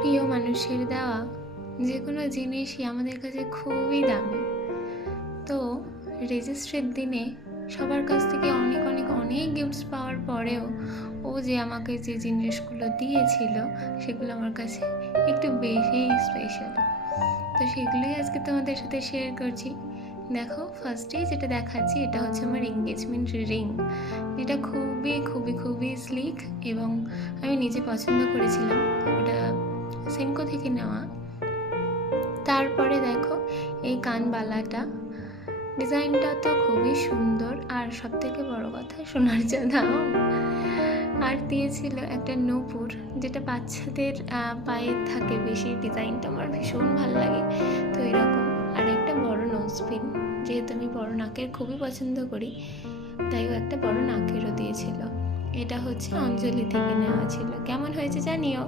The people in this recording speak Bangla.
প্রিয় মানুষের দেওয়া যে কোনো জিনিসই আমাদের কাছে খুবই দামি। তো রেজিস্ট্রির দিনে সবার কাছ থেকে অনেক অনেক অনেক গিফটস পাওয়ার পরেও ও যে আমাকে যে জিনিসগুলো দিয়েছিল সেগুলো আমার কাছে একটু বেশিই স্পেশাল। তো সেগুলোই আজকে তোমাদের সাথে শেয়ার করছি। দেখো, ফার্স্টেই যেটা দেখাচ্ছি এটা হচ্ছে আমার এঙ্গেজমেন্ট রিং, যেটা খুবই খুবই খুবই স্লিক এবং আমি নিজে পছন্দ করেছিলাম। ওটা সেনকো থেকে নেওয়া। তারপরে দেখো এই কানবালাটা, ডিজাইনটা তো খুবই সুন্দর, আর সব থেকে বড় কথা সোনার দাম। আর দিয়েছিল একটা নূপুর, যেটা বাচ্চাদের পায়ে থাকে বেশি, ডিজাইনটা আমার ভীষণ ভালো লাগে। তো এরকম আর একটা বড় নোজপিন, যেহেতু আমি বড় নাকের খুবই পছন্দ করি, তাই ও একটা বড় নাকেরও দিয়েছিল। এটা হচ্ছে অঞ্জলি থেকে নেওয়া ছিল। কেমন হয়েছে জানিও।